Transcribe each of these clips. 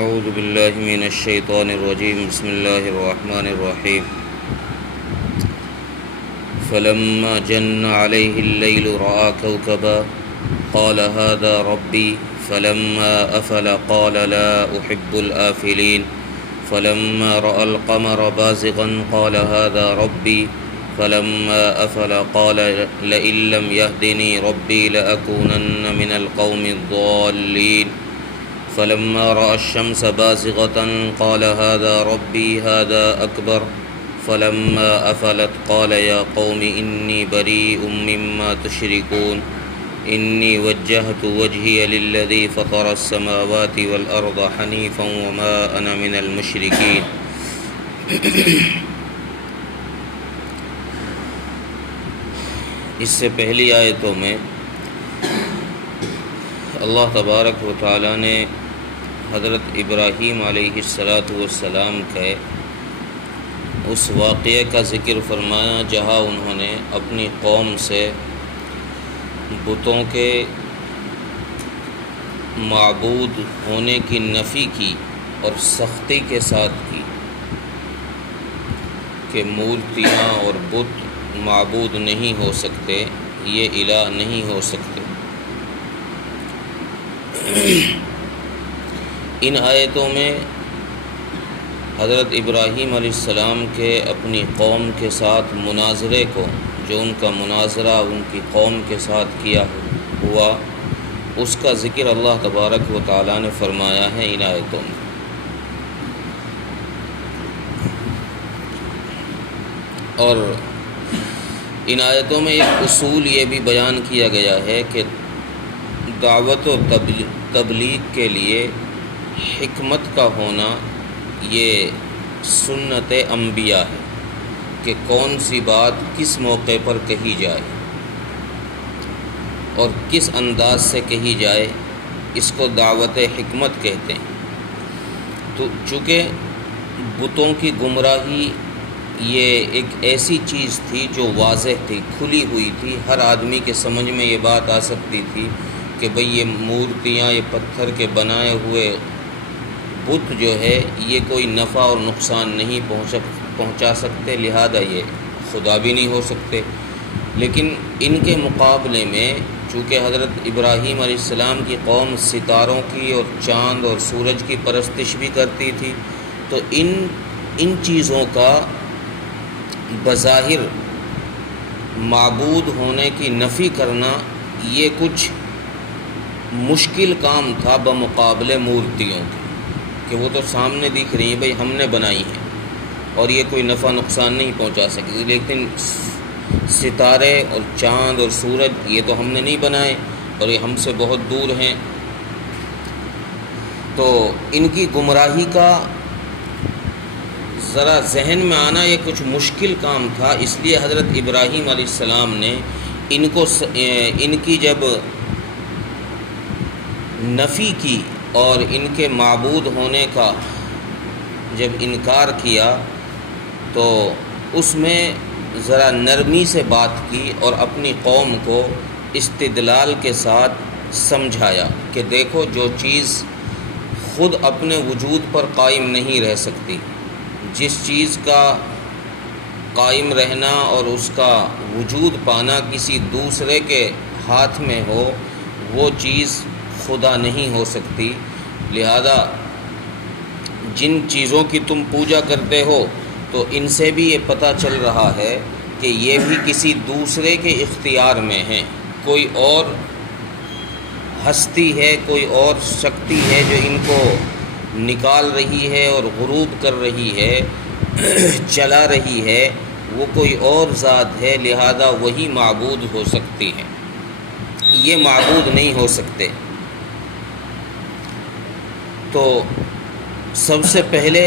اعوذ باللہ من الشیطان الرجیم بسم اللہ الرحمن الرحیم فلما جن علیہ اللیل رأى کوکبا قال هذا ربی فلما افل قال لا احب الآفلین فلما رأى القمر بازغا قال هذا ربی فلما افل قال لئن لم يهدني ربی لأكونن من القوم الضالین فلما رأى الشمس بازغة قال هذا ربي هذا أكبر فلما أفلت قال يا قوم إني بريء مما تشركون إني وجهت وجهي للذي فطر السماوات والأرض حنيفا وما أنا من المشركين. اس سے پہلی آیتوں میں اللہ تبارک و تعالیٰ نے حضرت ابراہیم علیہ السلام کے اس واقعے کا ذکر فرمایا جہاں انہوں نے اپنی قوم سے بتوں کے معبود ہونے کی نفی کی اور سختی کے ساتھ کی کہ مورتیاں اور بت معبود نہیں ہو سکتے، یہ الہ نہیں ہو سکتے. ان آیتوں میں حضرت ابراہیم علیہ السلام کے اپنی قوم کے ساتھ مناظرے کو، جو ان کا مناظرہ ان کی قوم کے ساتھ کیا ہوا، اس کا ذکر اللہ تبارک و تعالیٰ نے فرمایا ہے ان آیتوں میں. اور ان آیتوں میں ایک اصول یہ بھی بیان کیا گیا ہے کہ دعوت و تبلیغ کے لیے حکمت کا ہونا یہ سنت انبیاء ہے کہ کون سی بات کس موقع پر کہی جائے اور کس انداز سے کہی جائے، اس کو دعوت حکمت کہتے ہیں. تو چونکہ بتوں کی گمراہی یہ ایک ایسی چیز تھی جو واضح تھی، کھلی ہوئی تھی، ہر آدمی کے سمجھ میں یہ بات آ سکتی تھی کہ بھئی یہ مورتیاں، یہ پتھر کے بنائے ہوئے بت جو ہے یہ کوئی نفع اور نقصان نہیں پہنچا سکتے، لہذا یہ خدا بھی نہیں ہو سکتے. لیکن ان کے مقابلے میں چونکہ حضرت ابراہیم علیہ السلام کی قوم ستاروں کی اور چاند اور سورج کی پرستش بھی کرتی تھی، تو ان چیزوں کا بظاہر معبود ہونے کی نفی کرنا یہ کچھ مشکل کام تھا بمقابلے مورتیوں کے، کہ وہ تو سامنے دکھ رہی ہیں، بھئی ہم نے بنائی ہیں اور یہ کوئی نفع نقصان نہیں پہنچا سکتی، لیکن ستارے اور چاند اور سورج یہ تو ہم نے نہیں بنائے اور یہ ہم سے بہت دور ہیں. تو ان کی گمراہی کا ذرا ذہن میں آنا یہ کچھ مشکل کام تھا، اس لیے حضرت ابراہیم علیہ السلام نے ان کی جب نفی کی اور ان کے معبود ہونے کا جب انکار کیا تو اس میں ذرا نرمی سے بات کی اور اپنی قوم کو استدلال کے ساتھ سمجھایا کہ دیکھو جو چیز خود اپنے وجود پر قائم نہیں رہ سکتی، جس چیز کا قائم رہنا اور اس کا وجود پانا کسی دوسرے کے ہاتھ میں ہو، وہ چیز خدا نہیں ہو سکتی. لہذا جن چیزوں کی تم پوجا کرتے ہو تو ان سے بھی یہ پتہ چل رہا ہے کہ یہ بھی کسی دوسرے کے اختیار میں ہیں، کوئی اور ہستی ہے، کوئی اور شکتی ہے جو ان کو نکال رہی ہے اور غروب کر رہی ہے، چلا رہی ہے، وہ کوئی اور ذات ہے، لہذا وہی معبود ہو سکتی ہے، یہ معبود نہیں ہو سکتے. تو سب سے پہلے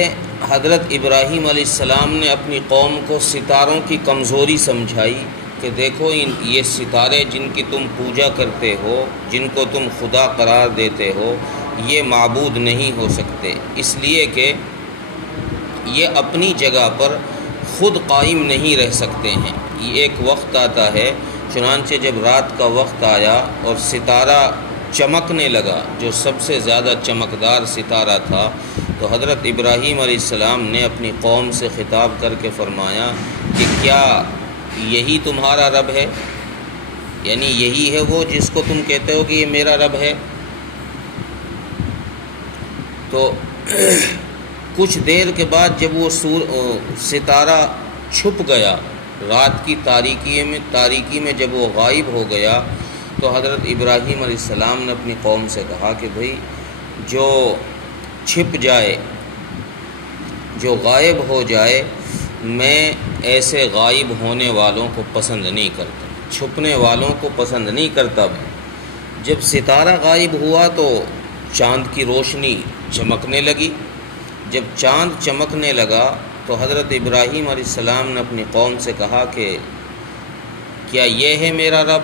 حضرت ابراہیم علیہ السلام نے اپنی قوم کو ستاروں کی کمزوری سمجھائی کہ دیکھو یہ ستارے جن کی تم پوجا کرتے ہو، جن کو تم خدا قرار دیتے ہو، یہ معبود نہیں ہو سکتے، اس لیے کہ یہ اپنی جگہ پر خود قائم نہیں رہ سکتے ہیں. یہ ایک وقت آتا ہے، چنانچہ جب رات کا وقت آیا اور ستارہ چمکنے لگا، جو سب سے زیادہ چمکدار ستارہ تھا، تو حضرت ابراہیم علیہ السلام نے اپنی قوم سے خطاب کر کے فرمایا کہ کیا یہی تمہارا رب ہے؟ یعنی یہی ہے وہ جس کو تم کہتے ہو کہ یہ میرا رب ہے؟ تو کچھ دیر کے بعد جب وہ ستارہ چھپ گیا، رات کی تاریکی میں جب وہ غائب ہو گیا، تو حضرت ابراہیم علیہ السلام نے اپنی قوم سے کہا کہ بھئی جو چھپ جائے، جو غائب ہو جائے، میں ایسے غائب ہونے والوں کو پسند نہیں کرتا، چھپنے والوں کو پسند نہیں کرتا۔ جب ستارہ غائب ہوا تو چاند کی روشنی چمکنے لگی۔ جب چاند چمکنے لگا تو حضرت ابراہیم علیہ السلام نے اپنی قوم سے کہا کہ کیا یہ ہے میرا رب؟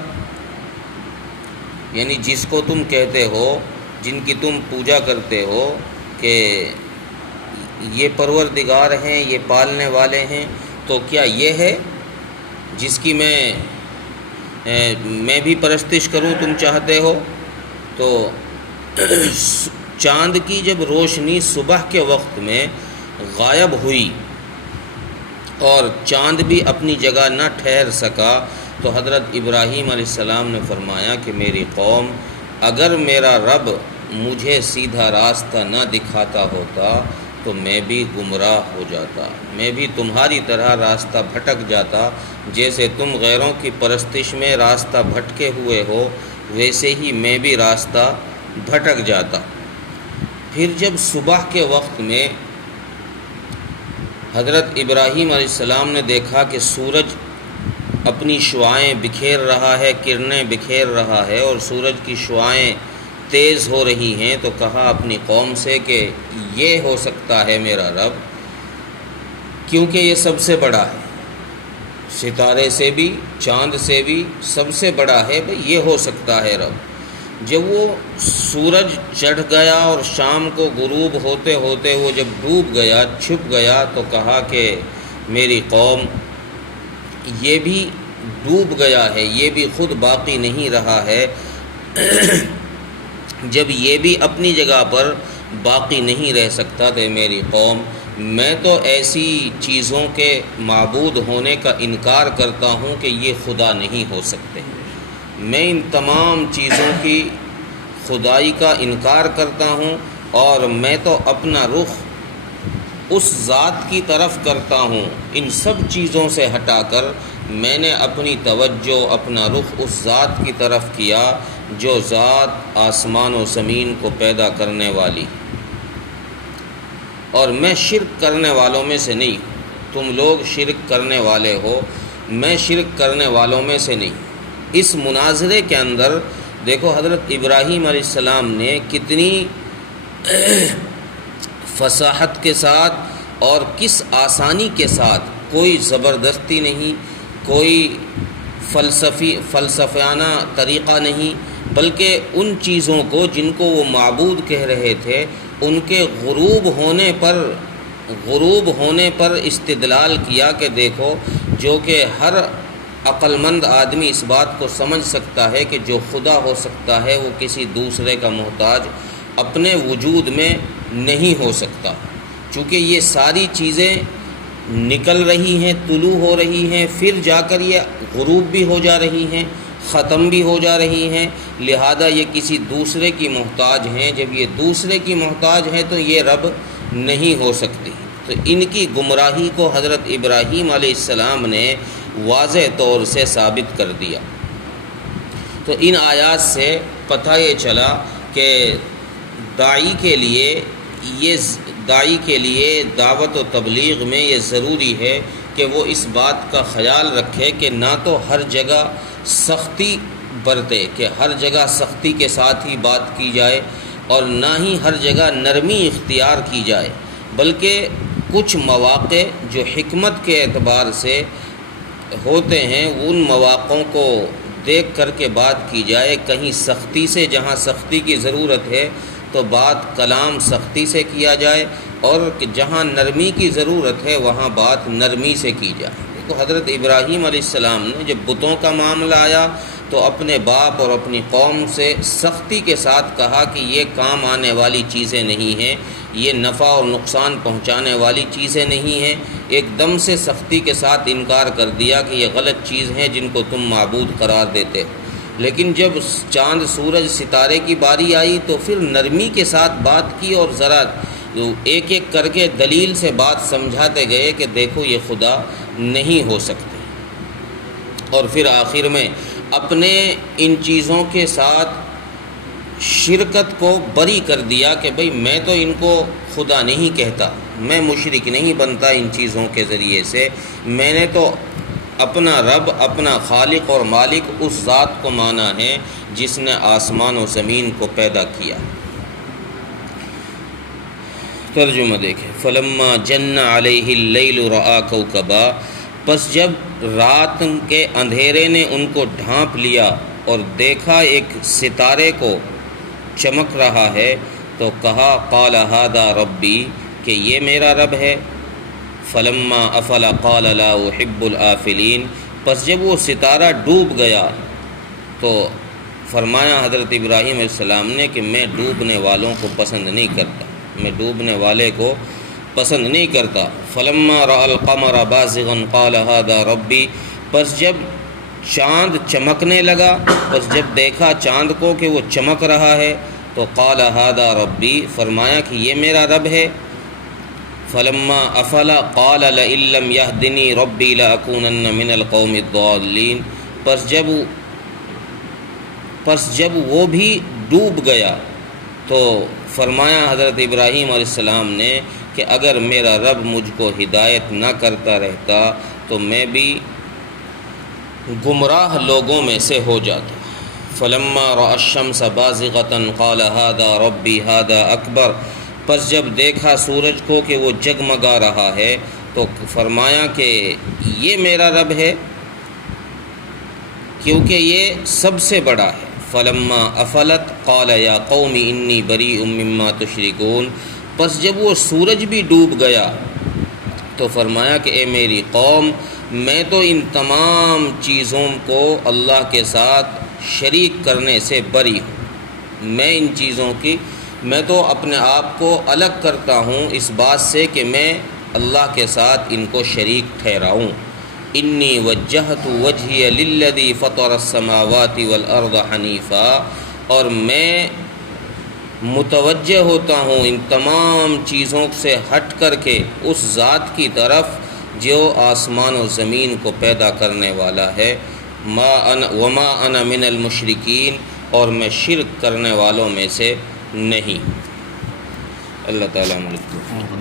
یعنی جس کو تم کہتے ہو، جن کی تم پوجا کرتے ہو کہ یہ پروردگار ہیں، یہ پالنے والے ہیں، تو کیا یہ ہے جس کی میں بھی پرستش کروں تم چاہتے ہو؟ تو چاند کی جب روشنی صبح کے وقت میں غائب ہوئی اور چاند بھی اپنی جگہ نہ ٹھہر سکا، تو حضرت ابراہیم علیہ السلام نے فرمایا کہ میری قوم، اگر میرا رب مجھے سیدھا راستہ نہ دکھاتا ہوتا تو میں بھی گمراہ ہو جاتا، میں بھی تمہاری طرح راستہ بھٹک جاتا۔ جیسے تم غیروں کی پرستش میں راستہ بھٹکے ہوئے ہو، ویسے ہی میں بھی راستہ بھٹک جاتا۔ پھر جب صبح کے وقت میں حضرت ابراہیم علیہ السلام نے دیکھا کہ سورج اپنی شعاعیں بکھیر رہا ہے، کرنیں بکھیر رہا ہے اور سورج کی شعاعیں تیز ہو رہی ہیں، تو کہا اپنی قوم سے کہ یہ ہو سکتا ہے میرا رب، کیونکہ یہ سب سے بڑا ہے، ستارے سے بھی، چاند سے بھی سب سے بڑا ہے، بھئی یہ ہو سکتا ہے رب۔ جب وہ سورج چڑھ گیا اور شام کو غروب ہوتے ہوتے وہ جب ڈوب گیا، چھپ گیا، تو کہا کہ میری قوم، یہ بھی ڈوب گیا ہے، یہ بھی خود باقی نہیں رہا ہے۔ جب یہ بھی اپنی جگہ پر باقی نہیں رہ سکتا تو میری قوم، میں تو ایسی چیزوں کے معبود ہونے کا انکار کرتا ہوں کہ یہ خدا نہیں ہو سکتے، میں ان تمام چیزوں کی خدائی کا انکار کرتا ہوں، اور میں تو اپنا رخ اس ذات کی طرف کرتا ہوں، ان سب چیزوں سے ہٹا کر میں نے اپنی توجہ، اپنا رخ اس ذات کی طرف کیا جو ذات آسمان و زمین کو پیدا کرنے والی، اور میں شرک کرنے والوں میں سے نہیں۔ تم لوگ شرک کرنے والے ہو، میں شرک کرنے والوں میں سے نہیں۔ اس مناظرے کے اندر دیکھو حضرت ابراہیم علیہ السلام نے کتنی فصاحت کے ساتھ اور کس آسانی کے ساتھ، کوئی زبردستی نہیں، کوئی فلسفیانہ طریقہ نہیں، بلکہ ان چیزوں کو جن کو وہ معبود کہہ رہے تھے، ان کے غروب ہونے پر استدلال کیا کہ دیکھو، جو کہ ہر عقل مند آدمی اس بات کو سمجھ سکتا ہے کہ جو خدا ہو سکتا ہے وہ کسی دوسرے کا محتاج اپنے وجود میں نہیں ہو سکتا، چونکہ یہ ساری چیزیں نکل رہی ہیں، طلوع ہو رہی ہیں، پھر جا کر یہ غروب بھی ہو جا رہی ہیں، ختم بھی ہو جا رہی ہیں، لہذا یہ کسی دوسرے کی محتاج ہیں۔ جب یہ دوسرے کی محتاج ہیں تو یہ رب نہیں ہو سکتی۔ تو ان کی گمراہی کو حضرت ابراہیم علیہ السلام نے واضح طور سے ثابت کر دیا۔ تو ان آیات سے پتہ یہ چلا کہ داعی کے لیے دعوت و تبلیغ میں یہ ضروری ہے کہ وہ اس بات کا خیال رکھے کہ نہ تو ہر جگہ سختی برتے، کہ ہر جگہ سختی کے ساتھ ہی بات کی جائے، اور نہ ہی ہر جگہ نرمی اختیار کی جائے، بلکہ کچھ مواقع جو حکمت کے اعتبار سے ہوتے ہیں ان مواقعوں کو دیکھ کر کے بات کی جائے۔ کہیں سختی سے، جہاں سختی کی ضرورت ہے تو بات کلام سختی سے کیا جائے، اور جہاں نرمی کی ضرورت ہے وہاں بات نرمی سے کی جائے۔ دیکھو حضرت ابراہیم علیہ السلام نے جب بتوں کا معاملہ آیا تو اپنے باپ اور اپنی قوم سے سختی کے ساتھ کہا کہ یہ کام آنے والی چیزیں نہیں ہیں، یہ نفع اور نقصان پہنچانے والی چیزیں نہیں ہیں۔ ایک دم سے سختی کے ساتھ انکار کر دیا کہ یہ غلط چیز ہیں جن کو تم معبود قرار دیتے۔ لیکن جب چاند، سورج، ستارے کی باری آئی تو پھر نرمی کے ساتھ بات کی اور ذرا ایک ایک کر کے دلیل سے بات سمجھاتے گئے کہ دیکھو یہ خدا نہیں ہو سکتے۔ اور پھر آخر میں اپنے ان چیزوں کے ساتھ شرکت کو بری کر دیا کہ بھئی میں تو ان کو خدا نہیں کہتا، میں مشرک نہیں بنتا ان چیزوں کے ذریعے سے، میں نے تو اپنا رب، اپنا خالق اور مالک اس ذات کو مانا ہے جس نے آسمان و زمین کو پیدا کیا۔ ترجمہ دیکھیں، فلما جن علیہ اللیل رآ کوکبا، پس جب رات کے اندھیرے نے ان کو ڈھانپ لیا اور دیکھا ایک ستارے کو چمک رہا ہے تو کہا قال ھذا ربی، کہ یہ میرا رب ہے۔ فلما افل قال لا احب الآفلین، پس جب وہ ستارہ ڈوب گیا تو فرمایا حضرت ابراہیم علیہ السلام نے کہ میں ڈوبنے والوں کو پسند نہیں کرتا، میں ڈوبنے والے کو پسند نہیں کرتا۔ فلما رأى القمر بازغا قال ھذا ربی، پس جب چاند چمکنے لگا، پس جب دیکھا چاند کو کہ وہ چمک رہا ہے تو قال ھذا ربی، فرمایا کہ یہ میرا رب ہے۔ فلما افل قال لئن لم يهدني ربي لأكونن من القوم الضالين، پس جب وہ بھی ڈوب گیا تو فرمایا حضرت ابراہیم علیہ السلام نے کہ اگر میرا رب مجھ کو ہدایت نہ کرتا رہتا تو میں بھی گمراہ لوگوں میں سے ہو جاتا۔ فلما رأى الشمس بازغة قال ھذا ربی ھذا اکبر، پس جب دیکھا سورج کو کہ وہ جگمگا رہا ہے تو فرمایا کہ یہ میرا رب ہے کیونکہ یہ سب سے بڑا ہے۔ فلما افلت قال یا قوم انی بریء مما تشرکون، پس جب وہ سورج بھی ڈوب گیا تو فرمایا کہ اے میری قوم، میں تو ان تمام چیزوں کو اللہ کے ساتھ شریک کرنے سے بری ہوں، میں ان چیزوں کی، میں تو اپنے آپ کو الگ کرتا ہوں اس بات سے کہ میں اللہ کے ساتھ ان کو شریک ٹھہراؤں۔ انی وجہت وجہی للذی فطر السماوات والارض حنیفا، اور میں متوجہ ہوتا ہوں ان تمام چیزوں سے ہٹ کر کے اس ذات کی طرف جو آسمان و زمین کو پیدا کرنے والا ہے۔ وما انا من المشرکین، اور میں شرک کرنے والوں میں سے نہیں۔ اللہ تعالیٰ ملک